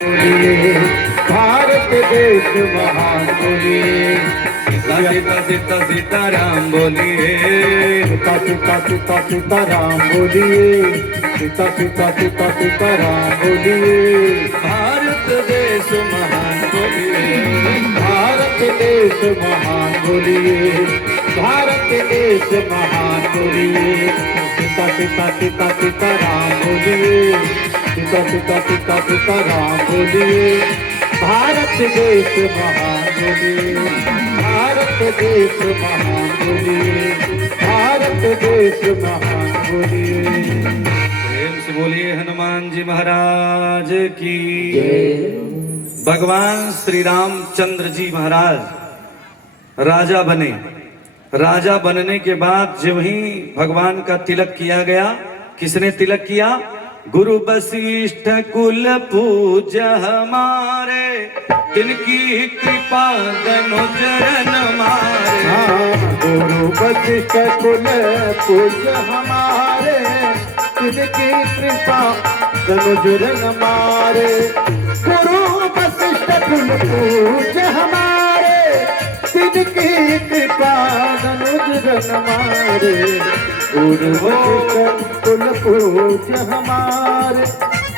बोलिए भारत देश महान बोलिए सीता सीता सीताराम बोलिए सीता सीता सीता सीताराम बोलिए सीता सीता सीता सीताराम बोलिए भारत देश महान बोलिए भारत देश महान बोलिए भारत देश महान बोलिए सीता सीता सीता सीताराम बोलिए सीता सीता सीता सीताराम बोलिए भारत देश महान बोलिए भारत देश महान बोलिए भारत देश महान बोलिए। प्रेम से बोलिए हनुमान जी महाराज की भगवान श्री रामचंद्र जी महाराज राजा बने। राजा बनने के बाद जब ही भगवान का तिलक किया गया, किसने तिलक किया? गुरु वशिष्ठ कुल पूज हमारे, तिनकी कृपा धनुजरन मारे। गुरु वशिष्ठ कुल पूज हमारे, तिनकी कृपा धनुजरन मारे। गुरु वशिष्ठ कुल पूज हमारे, तिनकी कृपा धनुजरन मारे। गुरु वशिष्ठ कुल पूज हमारे,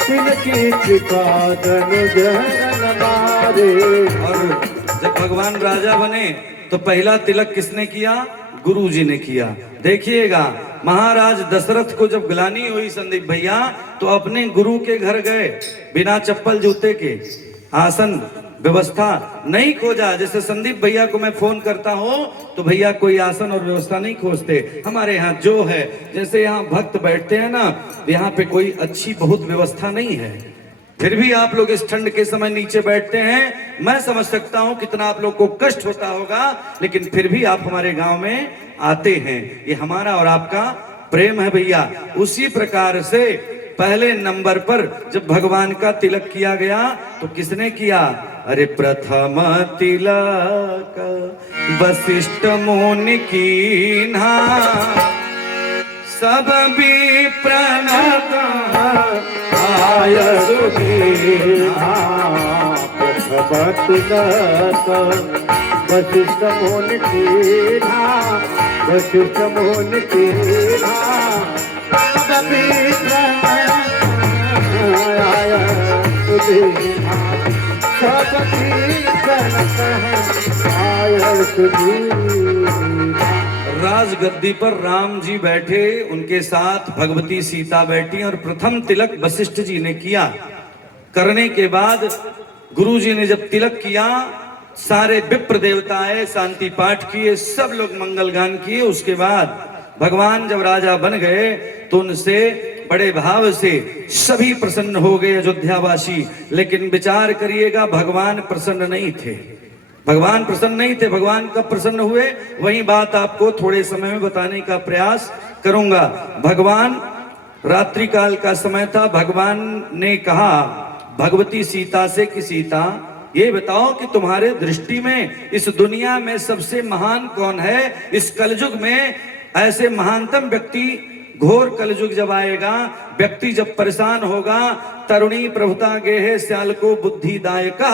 तिनकी कृपा धनुजरन मारे। और जब भगवान राजा बने तो पहला तिलक किसने किया? गुरु जी ने किया। देखिएगा, महाराज दशरथ को जब ग्लानि हुई संदीप भैया, तो अपने गुरु के घर गए, बिना चप्पल जूते के। आसन व्यवस्था नहीं खोजा। जैसे संदीप भैया को मैं फोन करता हूँ तो भैया कोई आसन और व्यवस्था नहीं खोजते। हमारे यहाँ जो है, जैसे यहाँ भक्त बैठते हैं ना, यहाँ पे कोई अच्छी बहुत व्यवस्था नहीं है, फिर भी आप लोग इस ठंड के समय नीचे बैठते हैं। मैं समझ सकता हूं कितना आप लोग को कष्ट होता होगा, लेकिन फिर भी आप हमारे गांव में आते हैं। ये हमारा और आपका प्रेम है भैया। उसी प्रकार से पहले नंबर पर जब भगवान का तिलक किया गया तो किसने किया? अरे प्रथम तिलक वशिष्ठ मुनि कीन्हा, सब भी प्रणत आय सुधीरा। प्रथम तिलक वशिष्ठ मुनि कीन्हा, वशिष्ठ मुनि कीन्हा। सभी प्रणत आय सुधीरा, सभी प्रणत आय सुधीरा। राजगद्दी पर राम जी बैठे, उनके साथ भगवती सीता बैठी और प्रथम तिलक वशिष्ठ जी ने किया। करने के बाद गुरु जी ने जब तिलक किया, सारे विप्र देवता आए, शांति पाठ किए, सब लोग मंगल गान किए। उसके बाद भगवान जब राजा बन गए तो उनसे बड़े भाव से सभी प्रसन्न हो गए अयोध्यावासी। लेकिन विचार करिएगा, भगवान प्रसन्न नहीं थे। भगवान प्रसन्न नहीं थे। भगवान कब प्रसन्न हुए, वही बात आपको थोड़े समय में बताने का प्रयास करूंगा। भगवान रात्रि काल का समय था। भगवान ने कहा भगवती सीता से कि सीता, ये बताओ कि तुम्हारे दृष्टि में इस दुनिया में सबसे महान कौन है? इस कलयुग में ऐसे महानतम व्यक्ति, घोर कलयुग जब आएगा, व्यक्ति जब परेशान होगा, तरुणी प्रभुता गेहे श्याल को बुद्धिदायका।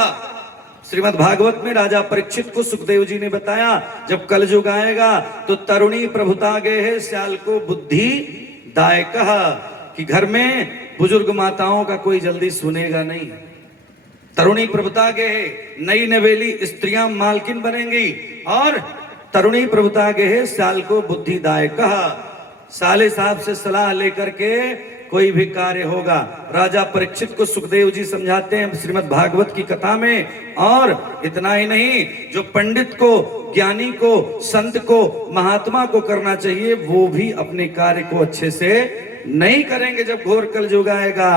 श्रीमद् भागवत में राजा परीक्षित को सुखदेव जी ने बताया, जब कलयुग आएगा तो तरुणी प्रभुता गेहे श्याल को बुद्धिदायका, कि घर में बुजुर्ग माताओं का कोई जल्दी सुनेगा नहीं। तरुणी प्रभुता गेहे, नई नवेली स्त्रियां मालकिन बनेंगी। और तरुणी प्रभुता गेहे श्याल को बुद्धिदायका, साले साहब से सलाह लेकर के कोई भी कार्य होगा। राजा परीक्षित को सुखदेव जी समझाते हैं श्रीमद् भागवत की कथा में। और इतना ही नहीं, जो पंडित को, ज्ञानी को, संत को, महात्मा को करना चाहिए, वो भी अपने कार्य को अच्छे से नहीं करेंगे जब घोर कलयुग आएगा।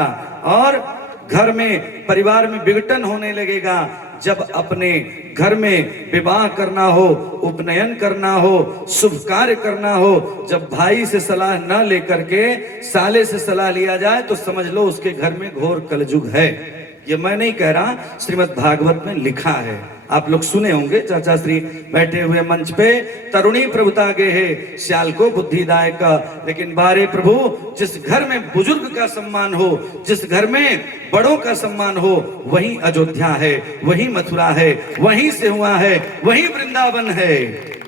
और घर में, परिवार में विघटन होने लगेगा। जब अपने घर में विवाह करना हो, उपनयन करना हो, शुभ कार्य करना हो, जब भाई से सलाह न लेकर के साले से सलाह लिया जाए तो समझ लो उसके घर में घोर कलयुग है। ये मैं नहीं कह रहा, श्रीमद् भागवत में लिखा है, आप लोग सुने होंगे। चाचा श्री बैठे हुए मंच पे, तरुणी प्रभुता गे है श्याल को बुद्धिदायक। लेकिन बारे प्रभु, जिस घर में बुजुर्ग का सम्मान हो, जिस घर में बड़ों का सम्मान हो, वही अयोध्या है, वही मथुरा है, वहीं से हुआ है, वही वृंदावन है।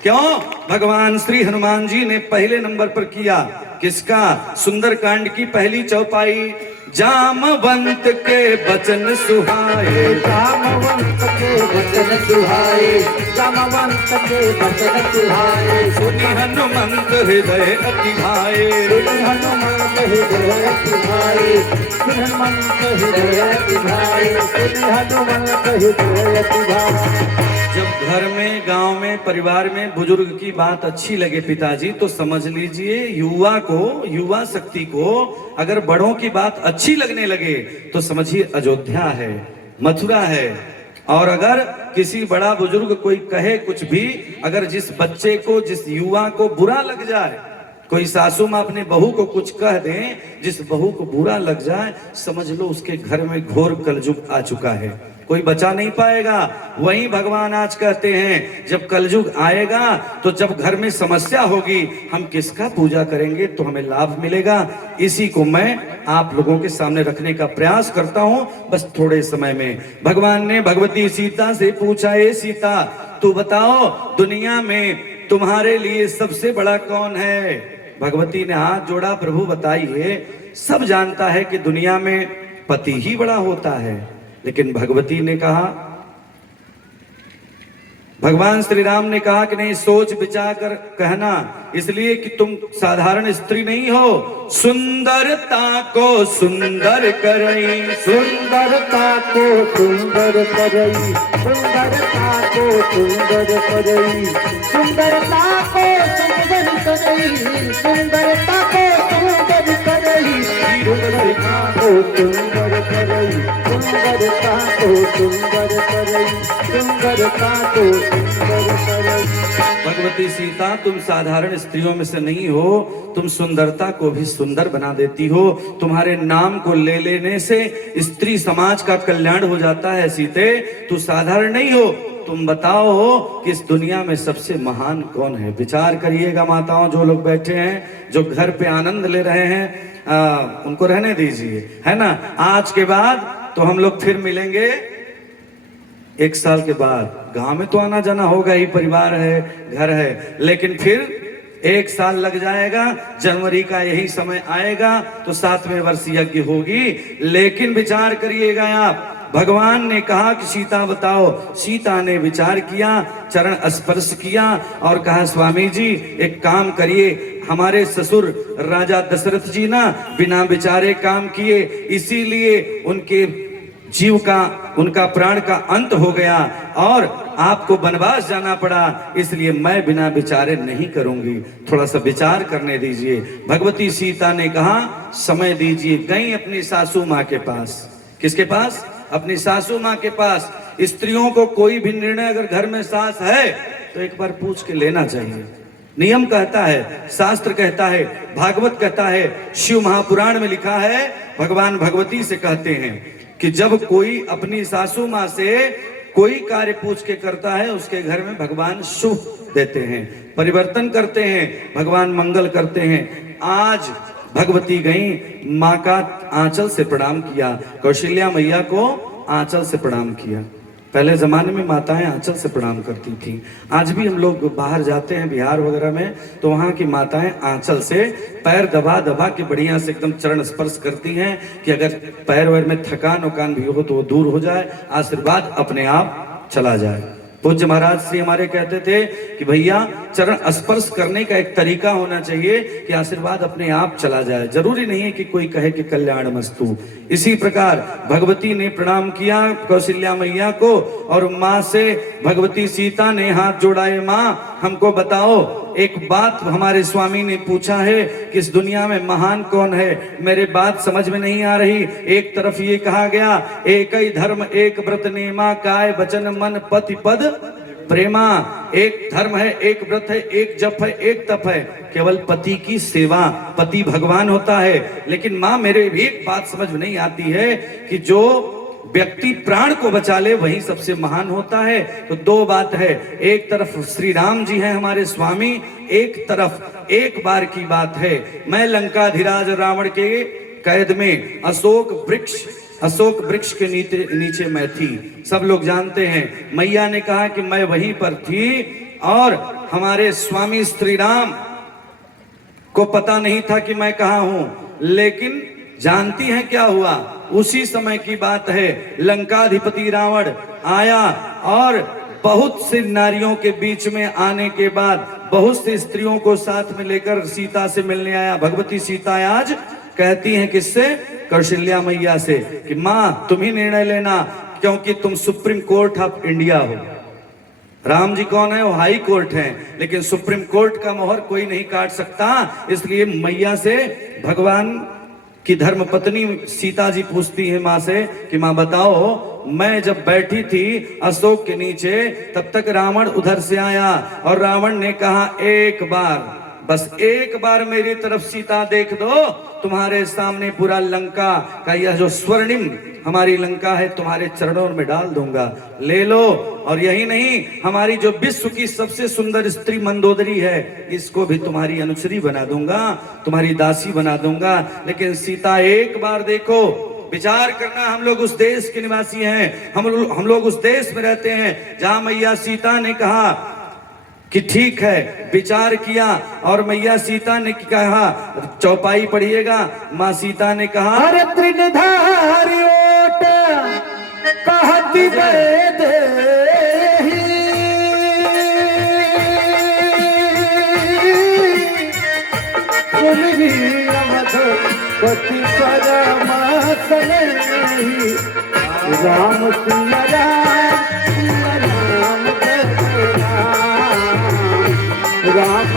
क्यों? भगवान श्री हनुमान जी ने पहले नंबर पर किया किसका? सुंदर कांड की पहली चौपाई, जामवंत के बचन सुहाए, जामवंत के वचन सुहाए, जामवंत के वचन सुहाए, सुनि हनुमंत हृदय अति भाए, सुनि हनुमंत हृदय अति भाए, सुनि हनुमंत हृदय अति भाए, सुनि हनुमंत हृदय अति भाए। जब घर में, गांव में, परिवार में बुजुर्ग की बात अच्छी लगे पिताजी, तो समझ लीजिए युवा को, युवा शक्ति को अगर बड़ों की बात अच्छी लगने लगे तो समझिए अयोध्या है, मथुरा है। और अगर किसी बड़ा बुजुर्ग कोई कहे कुछ भी, अगर जिस बच्चे को, जिस युवा को बुरा लग जाए, कोई सासू माँ अपने बहू को कुछ कह दें, जिस बहू को बुरा लग जाए, समझ लो उसके घर में घोर कलयुग आ चुका है, कोई बचा नहीं पाएगा। वहीं भगवान आज कहते हैं जब कलयुग आएगा तो जब घर में समस्या होगी, हम किसका पूजा करेंगे तो हमें लाभ मिलेगा। इसी को मैं आप लोगों के सामने रखने का प्रयास करता हूं बस थोड़े समय में। भगवान ने भगवती सीता से पूछा, ए सीता तू बताओ दुनिया में तुम्हारे लिए सबसे बड़ा कौन है? भगवती ने हाथ जोड़ा, प्रभु बताइए। सब जानता है कि दुनिया में पति ही बड़ा होता है, लेकिन भगवती ने कहा, भगवान श्री राम ने कहा कि नहीं, सोच विचार कर कहना, इसलिए कि तुम साधारण स्त्री नहीं हो। सुंदरता को सुंदर करई, सुंदरता को सुंदर करई, सुंदरता को सुंदर करई, सुंदरता को सुंदर करई, सुंदरता को सुंदर करई, सुंदरता को सुंदर करई, सुंदरता को सुंदर करई, सुंदरता को सुंदर करई। भगवती सीता तुम साधारण स्त्रियों में से नहीं हो, तुम सुंदरता को भी सुंदर बना देती हो। तुम्हारे नाम को ले लेने से स्त्री समाज का कल्याण हो जाता है। सीते तू साधारण नहीं हो। तुम बताओ कि इस दुनिया में सबसे महान कौन है? विचार करिएगा माताओं, जो लोग बैठे हैं, जो घर पे आनंद ले रहे हैं, उनको रहने दीजिए, है ना। आज के बाद तो हम लोग फिर मिलेंगे 1 साल के बाद। गांव में तो आना जाना होगा ही, परिवार है, घर है, लेकिन फिर 1 साल लग जाएगा। जनवरी का यही समय आएगा तो 7वें वर्ष यज्ञ होगी। लेकिन विचार करिएगा आप, भगवान ने कहा कि सीता बताओ। सीता ने विचार किया, चरण स्पर्श किया और कहा, स्वामी जी एक काम करिए, हमारे ससुर राजा दशरथ जी ना बिना विचारे काम किए, इसीलिए उनके जीव का, उनका प्राण का अंत हो गया और आपको वनवास जाना पड़ा, इसलिए मैं बिना विचारे नहीं करूंगी, थोड़ा सा विचार करने दीजिए। भगवती सीता ने कहा, समय दीजिए। गई अपनी सासू माँ के पास। किसके पास? अपनी सासू माँ के पास। स्त्रियों को कोई भी निर्णय अगर घर में सास है तो एक बार पूछ के लेना चाहिए। नियम कहता है, शास्त्र कहता है, भागवत कहता है, शिव महापुराण में लिखा है, भगवान भगवती से कहते हैं कि जब कोई अपनी सासू माँ से कोई कार्य पूछ के करता है, उसके घर में भगवान शुभ देते हैं, परिवर्तन करते हैं, भगवान मंगल करते हैं। आज भगवती गई, माँ का आंचल से प्रणाम किया, कौशल्या मैया को आंचल से प्रणाम किया। पहले जमाने में माताएं आंचल से प्रणाम करती थी। आज भी हम लोग बाहर जाते हैं बिहार वगैरह में, तो वहाँ की माताएं आंचल से पैर दबा दबा के बढ़िया से एकदम चरण स्पर्श करती हैं कि अगर पैर वैर में थकान वकान भी हो तो वो दूर हो जाए, आशीर्वाद अपने आप चला जाए। पूज्य महाराज श्री हमारे कहते थे कि भैया चरण स्पर्श करने का एक तरीका होना चाहिए कि आशीर्वाद अपने आप चला जाए, जरूरी नहीं है कि कोई कहे कि कल्याण मस्तु। इसी प्रकार भगवती ने प्रणाम किया कौशल्या मैया को और माँ से भगवती सीता ने हाथ जोड़ाए, माँ हमको बताओ एक बात, हमारे स्वामी ने पूछा है कि इस दुनिया में महान कौन है, मेरे बात समझ में नहीं आ रही। एक तरफ ये कहा गया, एक ही धर्म एक व्रत नेमा, काय वचन मन पति पद प्रेमा। एक धर्म है, एक व्रत है, एक जप है, एक तप है, केवल पति की सेवा, पति भगवान होता है। लेकिन माँ मेरे भी एक बात समझ में नहीं आती है कि जो व्यक्ति प्राण को बचा ले वही सबसे महान होता है। तो दो बात है, एक तरफ श्री राम जी हैं हमारे स्वामी, एक तरफ एक बार की बात है मैं लंकाधिराज रावण के कैद में अशोक वृक्ष के नीचे मैं थी। सब लोग जानते हैं, मैया ने कहा कि मैं वहीं पर थी और हमारे स्वामी श्री राम को पता नहीं था कि मैं कहाँ हूं, लेकिन जानती हैं क्या हुआ? उसी समय की बात है, लंकाधिपति रावण आया और बहुत सी नारियों के बीच में आने के बाद बहुत सी स्त्रियों को साथ में लेकर सीता से मिलने आया। भगवती सीता आज कहती हैं किससे? कौशल्या मैया से कि माँ तुम ही निर्णय लेना, क्योंकि तुम सुप्रीम कोर्ट ऑफ इंडिया हो। राम जी कौन है? वो हाई कोर्ट हैं, लेकिन सुप्रीम कोर्ट का मोहर कोई नहीं काट सकता। इसलिए मैया से भगवान की धर्म पत्नी सीता जी पूछती है माँ से कि माँ बताओ, मैं जब बैठी थी अशोक के नीचे तब तक रावण उधर से आया और रावण ने कहा एक बार, बस एक बार मेरी तरफ सीता देख दो, तुम्हारे सामने पूरा लंका का यह जो स्वर्णिम हमारी लंका है तुम्हारे चरणों में डाल दूंगा, ले लो। और यही नहीं, हमारी जो विश्व की सबसे सुंदर स्त्री मंदोदरी है, इसको भी तुम्हारी अनुचरी बना दूंगा, तुम्हारी दासी बना दूंगा। लेकिन सीता एक बार देखो, विचार करना, हम लोग उस देश के निवासी हैं, हम लोग उस देश में रहते हैं जहां मैया सीता ने कहा कि ठीक है, विचार किया और मैया सीता ने कहा, चौपाई पढ़िएगा, माँ सीता ने कहा अरे त्रिनिधारी ओट कहती पति परमात्मा राम सिया राम राम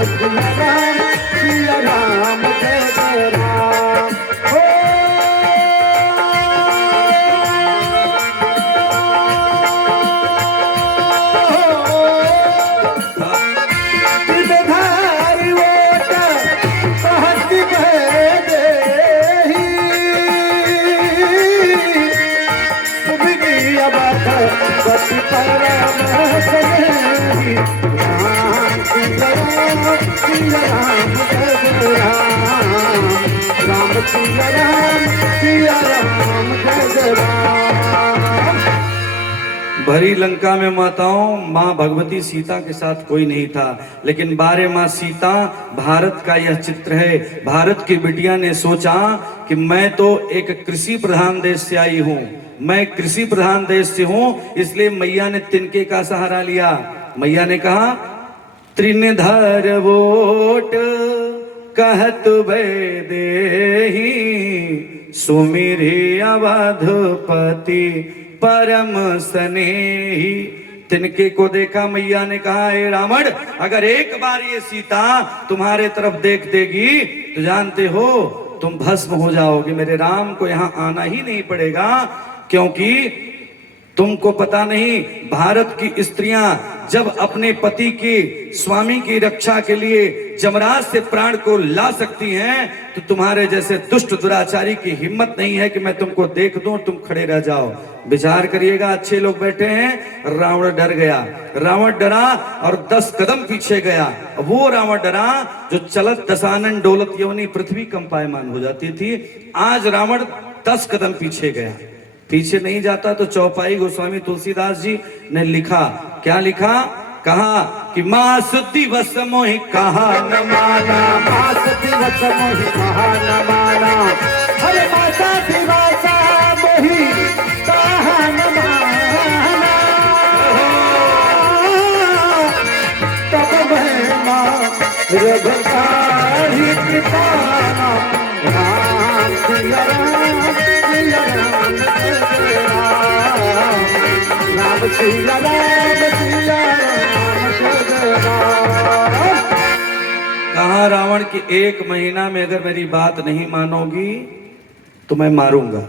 सिया राम जय जय राम। त्रिधारी ओट कहती पति परमात्मा भरी लंका में माताओं, माँ भगवती सीता के साथ कोई नहीं था, लेकिन बारे माँ सीता भारत का यह चित्र है। भारत की बिटिया ने सोचा कि मैं तो एक कृषि प्रधान देश से आई हूँ, मैं कृषि प्रधान देश से हूँ, इसलिए मैया ने तिनके का सहारा लिया। मैया ने कहा त्रिनिधर वोट कहत देही सुमिरी अवधपति परम स्नेही। तिनके को देखा, मैया ने कहा हे रावण, अगर एक बार ये सीता तुम्हारे तरफ देख देगी तो जानते हो तुम भस्म हो जाओगे, मेरे राम को यहाँ आना ही नहीं पड़ेगा, क्योंकि तुमको पता नहीं भारत की स्त्रियां जब अपने पति की स्वामी की रक्षा के लिए जमराज से प्राण को ला सकती हैं, तो तुम्हारे जैसे दुष्ट दुराचारी की हिम्मत नहीं है कि मैं तुमको देख दूं तुम खड़े रह जाओ। विचार करिएगा, अच्छे लोग बैठे हैं, रावण डर गया, रावण डरा और 10 कदम पीछे गया। वो रावण डरा जो चलत दशानन डोलत यवनी पृथ्वी कंपायमान हो जाती थी, आज रावण 10 कदम पीछे गया। पीछे नहीं जाता तो चौपाई गोस्वामी तुलसीदास जी ने लिखा, क्या लिखा? कहा कि माँ सुद्धि वस मोहि कहा न माना, माँ सुद्धि वस मोहि कहा न माना, हरे माता दिवासा मोहि कहा न माना, तब मैं माँ रघुराई कृपाना, राम सिया राम सिया राम जय राम सिया राम सिया राम जय राम। कहा रावण की एक महीना में अगर मेरी बात नहीं मानोगी तो मैं मारूंगा।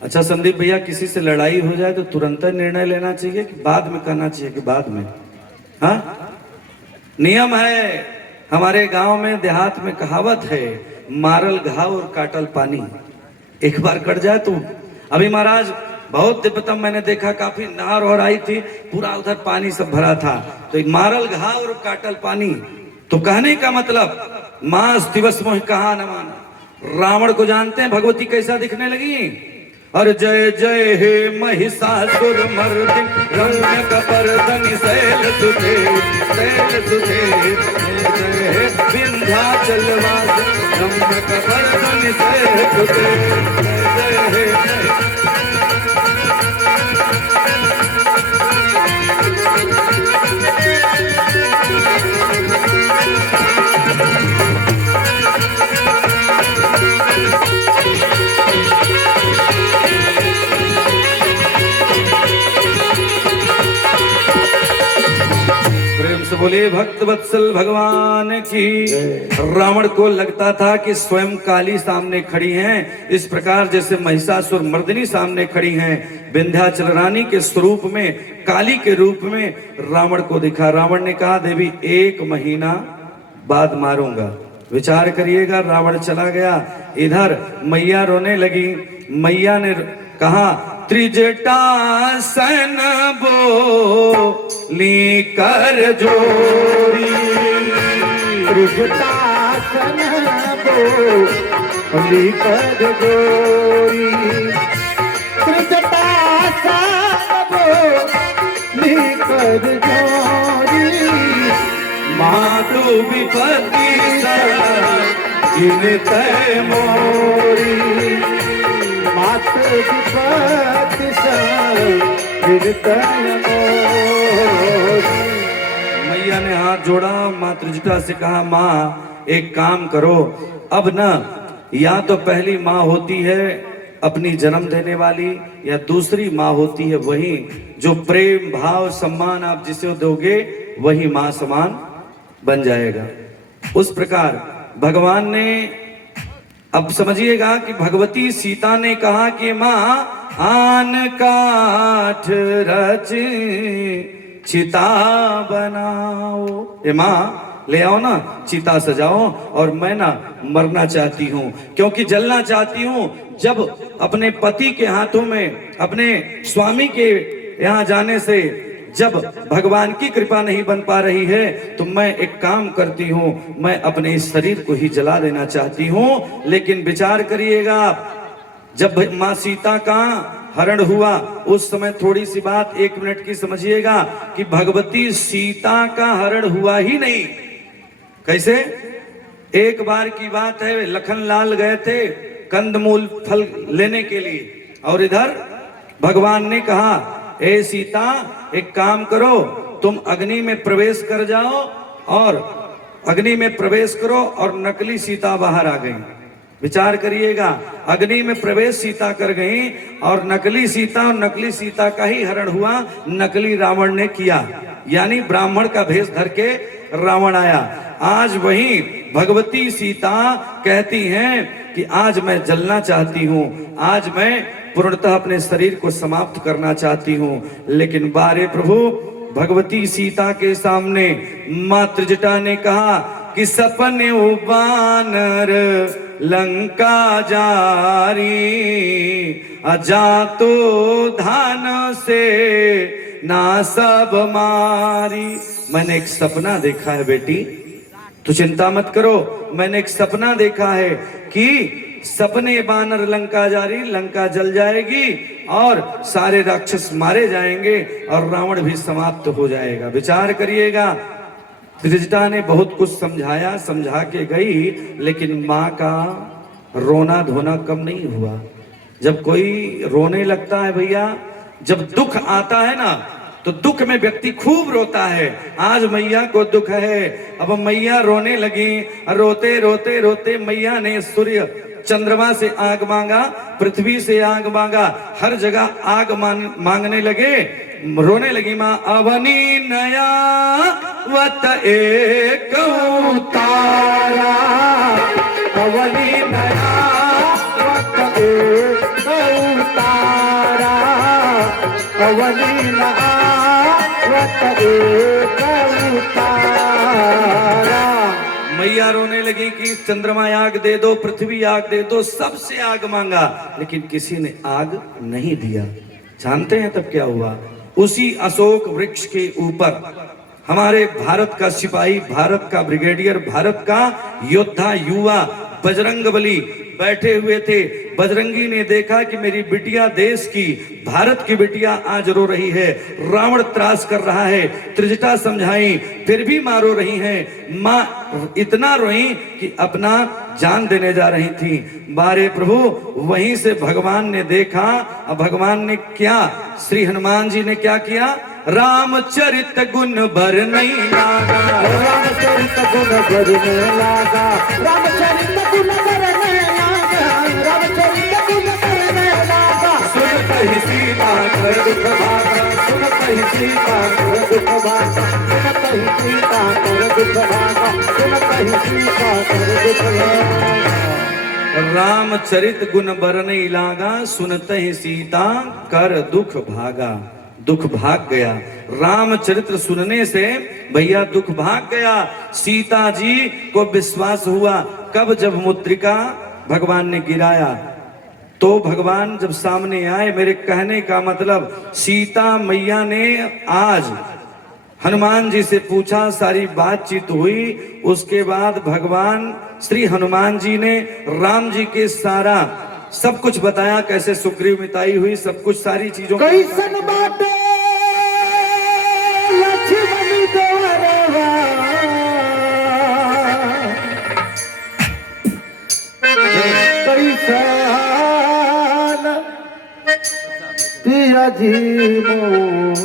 अच्छा संदीप भैया, किसी से लड़ाई हो जाए तो तुरंत निर्णय लेना चाहिए कि बाद में करना चाहिए कि बाद में? हाँ, नियम है हमारे गांव में, देहात में कहावत है, मारल घाव और काटल पानी। एक बार कट जाए तो, अभी महाराज बहुत दिव्यतम मैंने देखा, काफी नहर और आई थी, पूरा उधर पानी सब भरा था। तो मारल घाव और काटल पानी। तो कहने का मतलब मास दिवस मोह कहा न माना। रावण को जानते हैं भगवती कैसा दिखने लगी। और जय जय हे महिषासुर मर्दिन रम्य कपर्दनि शैल सुते शैल सुते। जय हे विंध्याचल वासिनी रम्य कपर्दनि शैल सुते। जय हे बोले भक्त वत्सल भगवान की। रावण को लगता था कि स्वयं काली सामने खड़ी हैं, इस प्रकार जैसे महिषासुर मर्दिनी सामने खड़ी हैं। विंध्याचल रानी के स्वरूप में, काली के रूप में रावण को दिखा। रावण ने कहा देवी 1 महीना बाद मारूंगा, विचार करिएगा। रावण चला गया। इधर मैया रोने लगी। मैया ने कहा त्रिजटासन बोली कर जोरी। त्रिजटासन बोली कर जोरी। त्रिजटासन बोली कर जोरी। मातु विपत्ति गिनत मोरी। मातु विपत्ति गिनत मोरी। मैया ने हाथ जोड़ा, माँ त्रिजटा से कहा माँ एक काम करो, अब ना या तो पहली माँ होती है अपनी जन्म देने वाली, या दूसरी माँ होती है वही जो प्रेम भाव सम्मान आप जिसे दोगे वही माँ समान बन जाएगा। उस प्रकार भगवान ने, अब समझिएगा कि भगवती सीता ने कहा कि माँ आन काठ रच चिता बनाओ। ए माँ ले आओ ना, चिता सजाओ, और मैं ना मरना चाहती हूँ, क्योंकि जलना चाहती हूँ। जब अपने पति के हाथों में, अपने स्वामी के यहाँ जाने से जब भगवान की कृपा नहीं बन पा रही है, तो मैं एक काम करती हूँ, मैं अपने इस शरीर को ही जला देना चाहती हूँ। लेकिन विचार करिएगा, जब माँ सीता का हरण हुआ उस समय, थोड़ी सी बात 1 मिनट की समझिएगा, कि भगवती सीता का हरण हुआ ही नहीं। कैसे? एक बार की बात है, लखनलाल गए थे कंदमूल फल लेने के लिए, और इधर भगवान ने कहा ए सीता एक काम करो, तुम अग्नि में प्रवेश कर जाओ, और अग्नि में प्रवेश करो, और नकली सीता बाहर आ गई। विचार करिएगा, अग्नि में प्रवेश सीता कर गई, और नकली सीता का ही हरण हुआ, नकली रावण ने किया। यानी ब्राह्मण का भेष धर के रावण आया। आज वही भगवती सीता कहती हैं कि आज मैं जलना चाहती हूँ, आज मैं पूर्णतः अपने शरीर को समाप्त करना चाहती हूँ। लेकिन बारे प्रभु, भगवती सीता के सामने माँ त्रिजटा ने कहा कि सपने बानर लंका जारी, अजातो धान से ना सब मारी। मैंने एक सपना देखा है बेटी, तू चिंता मत करो, मैंने एक सपना देखा है कि सपने बानर लंका जारी, लंका जल जाएगी और सारे राक्षस मारे जाएंगे और रावण भी समाप्त हो जाएगा। विचार करिएगा, त्रिजटा ने बहुत कुछ समझाया, समझा के गई, लेकिन माँ का रोना धोना कम नहीं हुआ। जब कोई रोने लगता है भैया, जब दुख आता है ना, तो दुख में व्यक्ति खूब रोता है। आज मैया को दुख है, अब मैया रोने लगी। रोते रोते रोते मैया ने सूर्य चंद्रमा से आग मांगा, पृथ्वी से आग मांगा, हर जगह आग मांगने लगे। रोने लगी माँ, अवनी नया वत एक तारा, अवनी नया वत एक तारा, अवनी नया वत एक तारा। मैया रोने लगी कि चंद्रमा आग दे दो, पृथ्वी आग दे दो, सबसे आग मांगा, लेकिन किसी ने आग नहीं दिया। जानते हैं तब क्या हुआ? उसी अशोक वृक्ष के ऊपर हमारे भारत का सिपाही, भारत का ब्रिगेडियर, भारत का योद्धा, युवा बजरंगबली बैठे हुए थे। बजरंगी ने देखा कि मेरी बिटिया, देश की, भारत की बिटिया आज रो रही है, रावण त्रास कर रहा है, त्रिजटा समझाई फिर भी मां रो रही हैं। मां इतना रोई कि अपना जान देने जा रही थी। बारे प्रभु, वहीं से भगवान ने देखा। अब भगवान ने क्या, श्री हनुमान जी ने क्या किया? रामचरित गुण बर नहीं लागा, रामचरित गुण बरने लागा, रामचरित गुण बरने लागा, रामचरित गुण बरने लागा। सुनत ही सीता कर दुख भागा, सुनत ही सीता कर दुख भागा, सुनत ही सीता कर दुख भागा, सुनत ही सीता कर दुख भागा। रामचरित गुण बर नहीं लागा, सुनत ही सीता कर दुख भागा। दुख भाग गया। रामचरित्र सुनने से भैया दुख भाग गया। सीता जी को विश्वास हुआ। कब? जब मुद्रिका भगवान ने गिराया तो भगवान जब सामने आए। मेरे कहने का मतलब, सीता मैया ने आज हनुमान जी से पूछा, सारी बातचीत हुई। उसके बाद भगवान श्री हनुमान जी ने राम जी के सारा सब कुछ बताया, कैसे सुग्रीव मिताई हुई, सब कुछ, सारी चीजों कैसन बाटे लक्ष्मण द्वारवा, कैसन पिया जी मोर,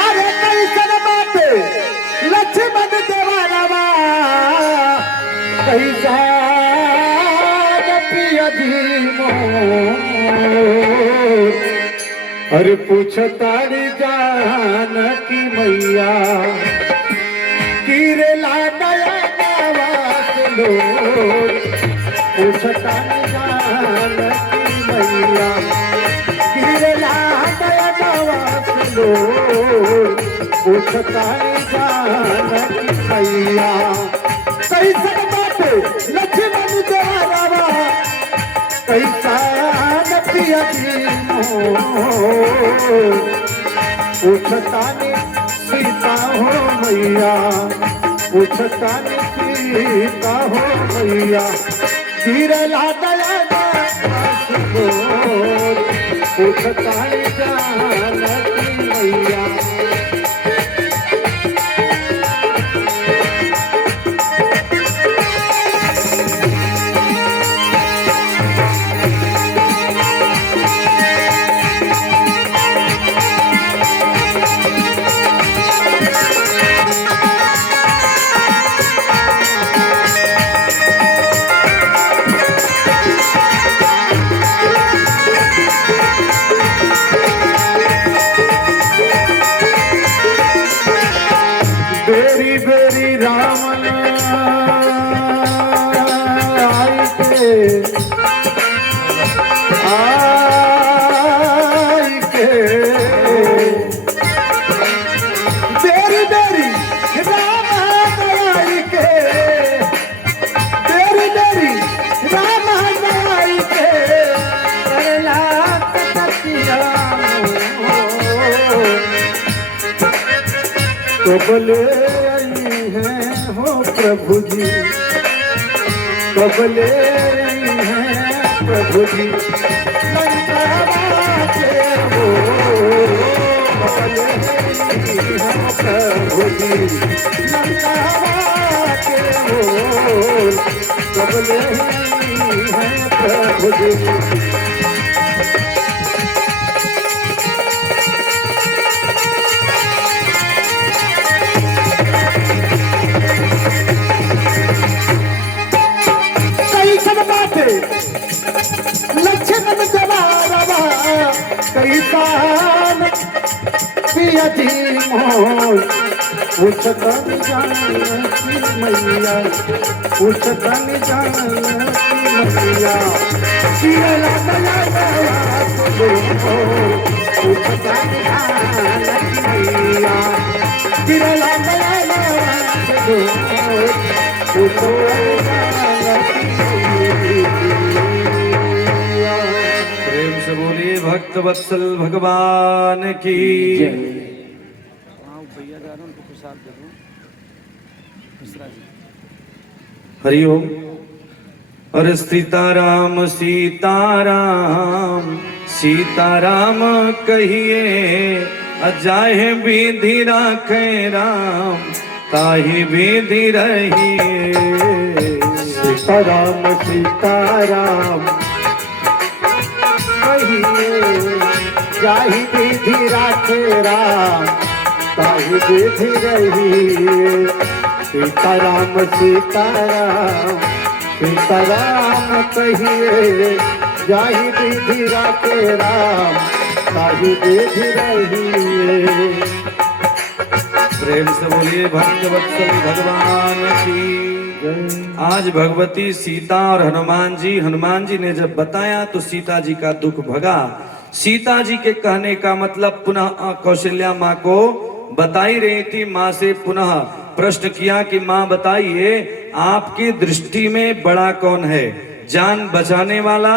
अरे कैसन बाटे लक्ष्मण द्वारवा, कैसा पिया जी मोर। अरे पूछतारी जानकी मैया, गिरला नया नवास लोर। पूछतारी जानकी मैया, गिरला नया नवास लोर। पूछतारी जानकी मैया, कैसन बाटे लक्ष्मण द्वारवा, कैसा पिया जी मोर। पूछतानी सीता हो मैया, पूछतानी सीता हो मैया, गिरला दया दास मोर। पूछतानी जानकी मैया, बेरी बेरी रावण आई के, बेरी बेरी रावण आई के, बेरी बेरी रावण आई के, करला तकिया कबले आई हैं हो प्रभु जी, कबले आई हैं प्रभु जी, लंकावा के हो, कबले आई हैं प्रभु जी, लंकावा के हो, कबले आई हैं प्रभु जी। लक्ष्मण द्वारवा, कैसान पिया जी मोर। पूछतन जानकी मैया, पूछतन जानकी मैया, गिरला दया दास मोर। उठता निधान मैया बिरला बयाना दो उठो प्रेम से बोलिए भक्त वत्सल भगवान की हरिओम। अरे सीताराम सीताराम सीताराम कहिए अजाहे विधि राखे राम ताहि विधि रहिए। सीताराम सीताराम कहिए जाहि विधि राखे राम ताहि विधि रहिए। सीताराम सीताराम सीताराम कहिए जाहि विधि राखे राम ताहि विधि रहिए। प्रेम से बोलिए भक्त वत्सल भगवान की। आज भगवती सीता और हनुमान जी ने जब बताया तो सीता जी का दुख भगा। सीता जी के कहने का मतलब पुनः कौशल्या माँ को बताई रही थी। माँ से पुनः प्रश्न किया कि माँ बताइए आपकी दृष्टि में बड़ा कौन है, जान बचाने वाला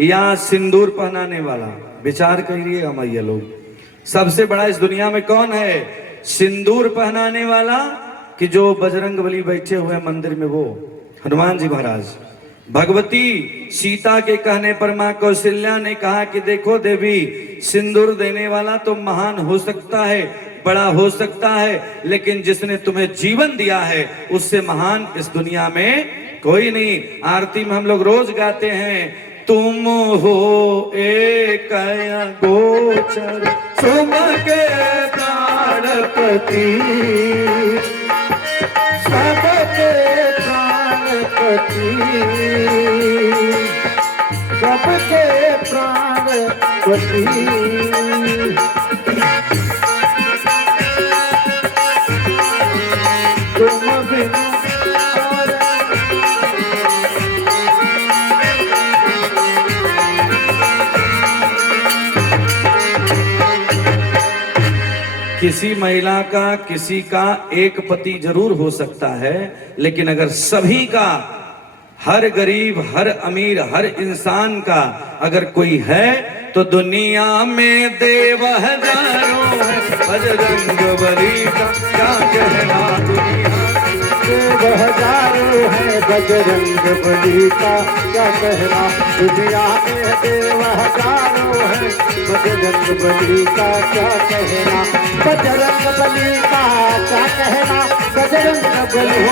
या सिंदूर पहनाने वाला? विचार करिए मैया लोग, सबसे बड़ा इस दुनिया में कौन है, सिंदूर पहनाने वाला कि जो बजरंग बली बैठे हुए मंदिर में वो हनुमान जी महाराज? भगवती सीता के कहने पर माँ कौशल्या ने कहा कि देखो देवी, सिंदूर देने वाला तो महान हो सकता है, बड़ा हो सकता है, लेकिन जिसने तुम्हें जीवन दिया है उससे महान इस दुनिया में कोई नहीं। आरती में हम लोग रोज गाते हैं, तुम हो एक गोचर सुम के प्राणपति, सबके प्राणपति, सबके प्राणपति। तुम बिनु किसी महिला का किसी का एक पति जरूर हो सकता है, लेकिन अगर सभी का, हर गरीब हर अमीर हर इंसान का अगर कोई है तो दुनिया में देव हजारों है, बजरंग बली का क्या कहना। देव हजारों है बजरंग बली का क्या कहना। दुनिया में देव हजारों है बजरंग बली का क्या कहना। बजरंग बली का क्या कहना, बजरंग बली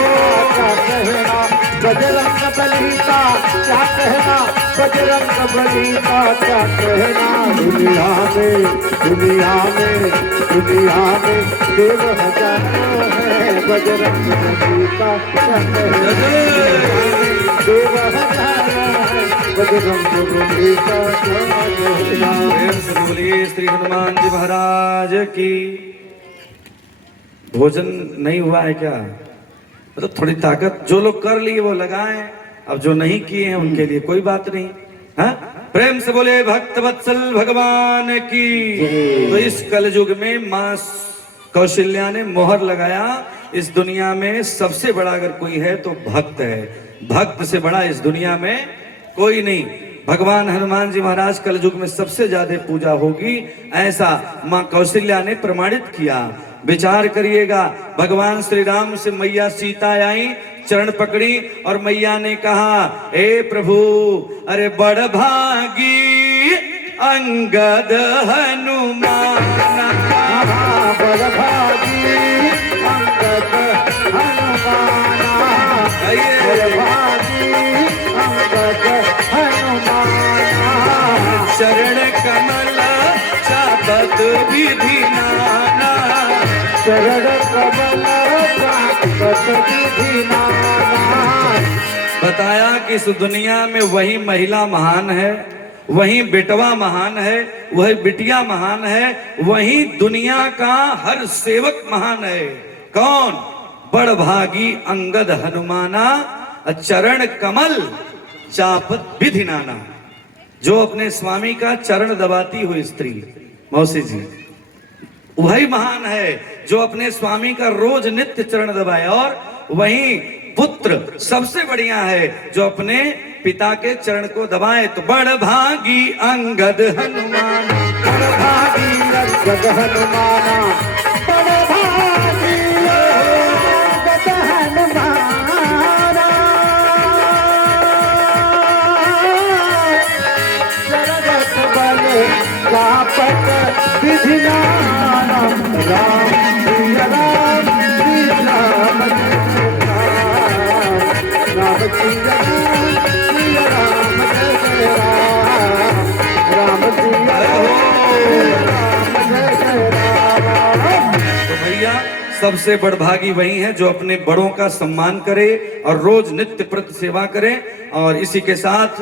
का कहना। बजरंग बली का क्या कहना, बजरंग बली का क्या कहना। दुनिया में दुनिया में दुनिया में देव हजारों है बजरंग बली का क्या कहना। देव हजारों है बजरंग बली का क्या कहना। प्रेम से बोलिए श्री हनुमान जी महाराज की। भोजन नहीं हुआ है क्या? मतलब थोड़ी ताकत जो लोग कर लिए वो लगाएं, अब जो नहीं किए हैं उनके लिए कोई बात नहीं। हाँ, प्रेम से बोले भक्त वत्सल भगवान की। तो इस कलयुग में मां कौशल्या ने मोहर लगाया, इस दुनिया में सबसे बड़ा अगर कोई है तो भक्त है, भक्त से बड़ा इस दुनिया में कोई नहीं। भगवान हनुमान जी महाराज कलयुग में सबसे ज्यादा पूजा होगी, ऐसा मां कौशल्या ने प्रमाणित किया। विचार करिएगा, भगवान श्री राम से मैया सीता आई, चरण पकड़ी और मैया ने कहा, हे प्रभु, अरे बड़ भागी अंगद हनुमान, बड़ भागी अंगद हनुमान, बड़ भागी अंगद हनुमान। चरण कमल चापत विधि नाना, चरण कमल चापत विधि नाना। बताया कि इस दुनिया में वही महिला महान है, वही बेटवा महान है, वही बिटिया महान है, वही दुनिया का हर सेवक महान है। कौन? बड़ भागी अंगद हनुमाना, चरण कमल चापत विधि नाना। जो अपने स्वामी का चरण दबाती हुई स्त्री, मौसी जी, वही महान है जो अपने स्वामी का रोज नित्य चरण दबाए। और वही पुत्र सबसे बढ़िया है जो अपने पिता के चरण को दबाए। तो बड़ भागी अंगद हनुमान, बड़ भागी अंगद हनुमाना, बड़ भागी अंगद हनुमाना। सरबत बल जापत विधि नाम, राम सिया राम सिया राम राम सिया राम जय जय राम, राम सिया राम जय जय राम। तो भैया सबसे बड़भागी वही है जो अपने बड़ों का सम्मान करे और रोज नित्य प्रति सेवा करे। और इसी के साथ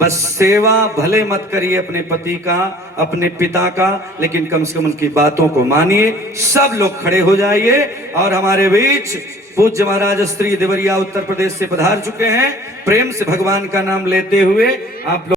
बस सेवा भले मत करिए अपने पति का, अपने पिता का, लेकिन कम से कम उनकी बातों को मानिए। सब लोग खड़े हो जाइए। और हमारे बीच पूज्य महाराज श्री देवरिया उत्तर प्रदेश से पधार चुके हैं। प्रेम से भगवान का नाम लेते हुए आप लोग